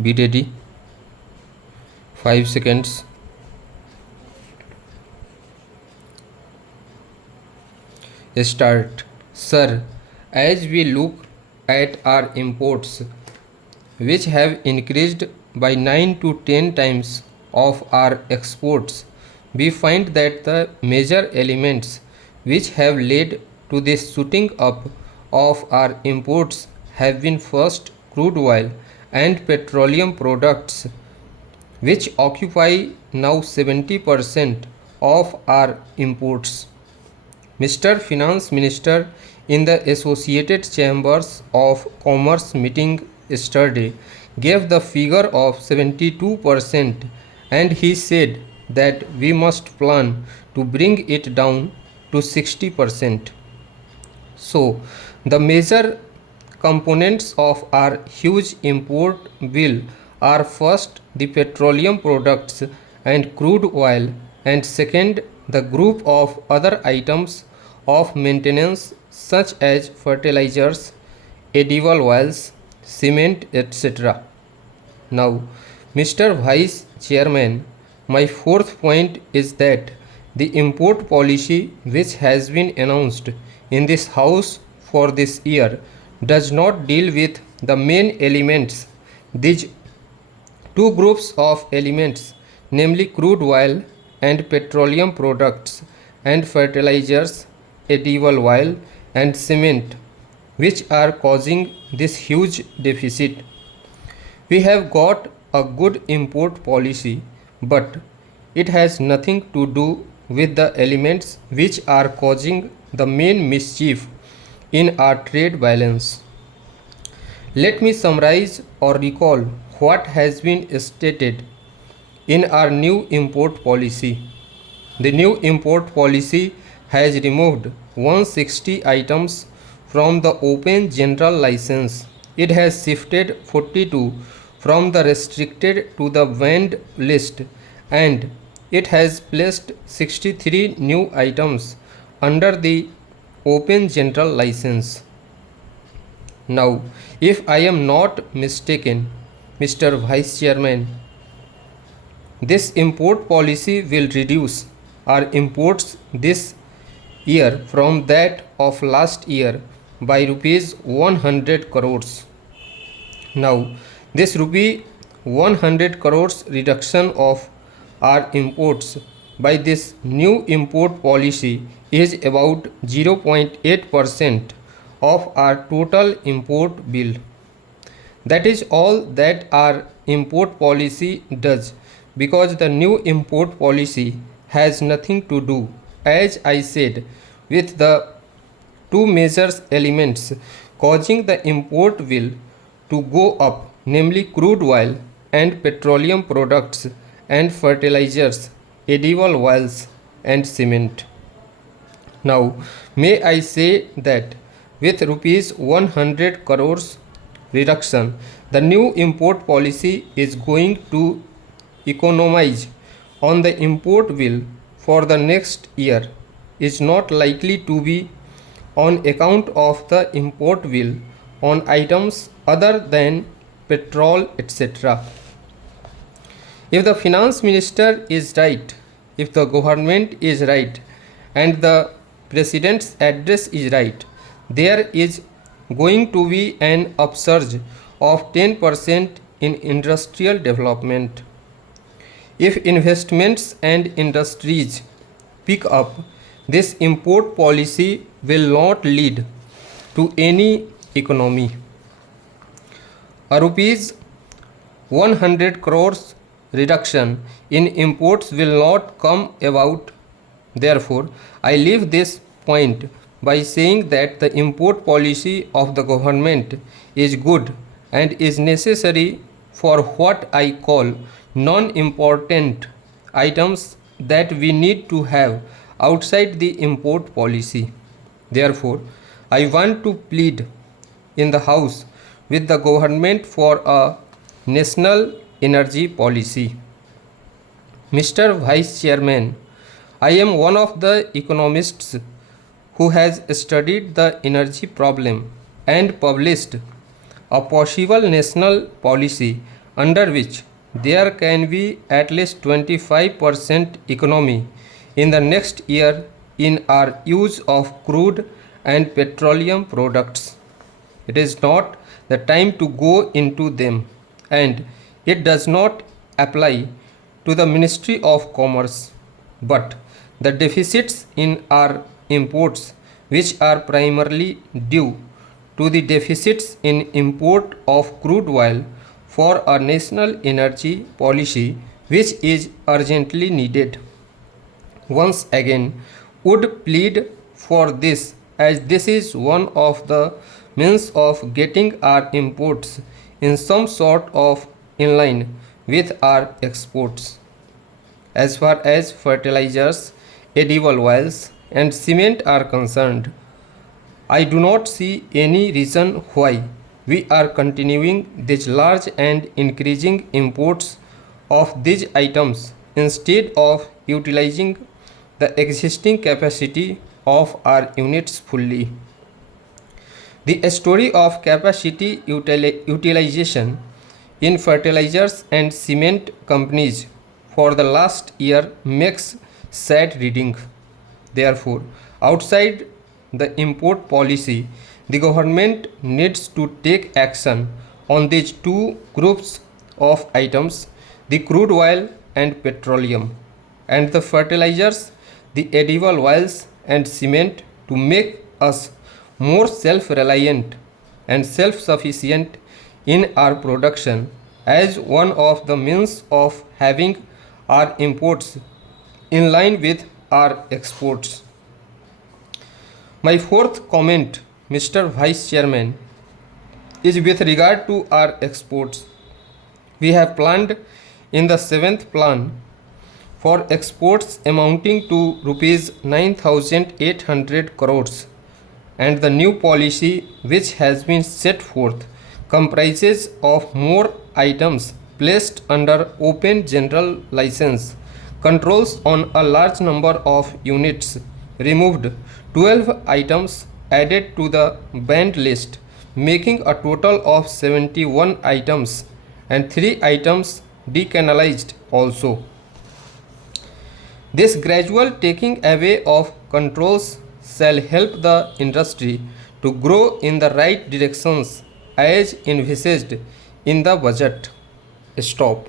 Be ready. 5 seconds. Start. Sir, as we look at our imports, which have increased by 9 to 10 times of our exports, we find that the major elements which have led to this shooting up of our imports have been first crude oil and petroleum products, which occupy now 70% of our imports. Mr. Finance Minister in the Associated Chambers of Commerce meeting yesterday gave the figure of 72%, and he said that we must plan to bring it down to 60%. So, the major components of our huge import bill are first the petroleum products and crude oil, and second the group of other items of maintenance such as fertilizers, edible oils, cement, etc. Now, Mr. Vice Chairman, my fourth point is that the import policy which has been announced in this House for this year does not deal with the main elements. These two groups of elements, namely crude oil and petroleum products and fertilizers, edible oil and cement, which are causing this huge deficit. We have got a good import policy, but it has nothing to do with the elements which are causing the main mischief in our trade balance. Let me summarize or recall what has been stated in our new import policy. The new import policy has removed 160 items from the open general license. It has shifted 42 from the restricted to the banned list, and it has placed 63 new items under the open general license. Now, if I am not mistaken, Mr. Vice Chairman, this import policy will reduce our imports this year from that of last year by rupees 100 crores. Now, this rupee 100 crores reduction of our imports by this new import policy is about 0.8% of our total import bill. That is all that our import policy does, because the new import policy has nothing to do, as I said, with the two major elements causing the import bill to go up, namely crude oil and petroleum products and fertilizers, edible oils and cement. Now, may I say that with rupees 100 crores reduction, the new import policy is going to economize on the import bill for the next year is not likely to be on account of the import bill on items other than petrol, etc. If the finance minister is right, if the government is right, and the president's address is right, there is going to be an upsurge of 10% in industrial development. If investments and industries pick up, this import policy will not lead to any economy. A rupees 100 crores reduction in imports will not come about. Therefore, I leave this point by saying that the import policy of the government is good and is necessary for what I call non-important items that we need to have outside the import policy. Therefore, I want to plead in the House with the government for a national energy policy. Mr. Vice Chairman, I am one of the economists who has studied the energy problem and published a possible national policy under which there can be at least 25% economy in the next year in our use of crude and petroleum products. It is not the time to go into them, and it does not apply to the Ministry of Commerce, but the deficits in our imports, which are primarily due to the deficits in import of crude oil for our national energy policy, which is urgently needed. Once again, would plead for this, as this is one of the means of getting our imports in some sort of in line with our exports. As far as fertilizers, edible oils, and cement are concerned, I do not see any reason why we are continuing these large and increasing imports of these items instead of utilizing the existing capacity of our units fully. The story of capacity utilization in fertilizers and cement companies for the last year makes sad reading. Therefore, outside the import policy, the government needs to take action on these two groups of items, the crude oil and petroleum, and the fertilizers, the edible oils and cement, to make us more self-reliant and self-sufficient in our production as one of the means of having our imports in line with our exports. My fourth comment, Mr. Vice Chairman, is with regard to our exports. We have planned in the 7th plan for exports amounting to rupees 9,800 crores, and the new policy which has been set forth comprises of more items placed under open general license, controls on a large number of units, removed 12 items, added to the banned list, making a total of 71 items, and 3 items decanalized also. This gradual taking away of controls shall help the industry to grow in the right directions as envisaged in the budget. Stop.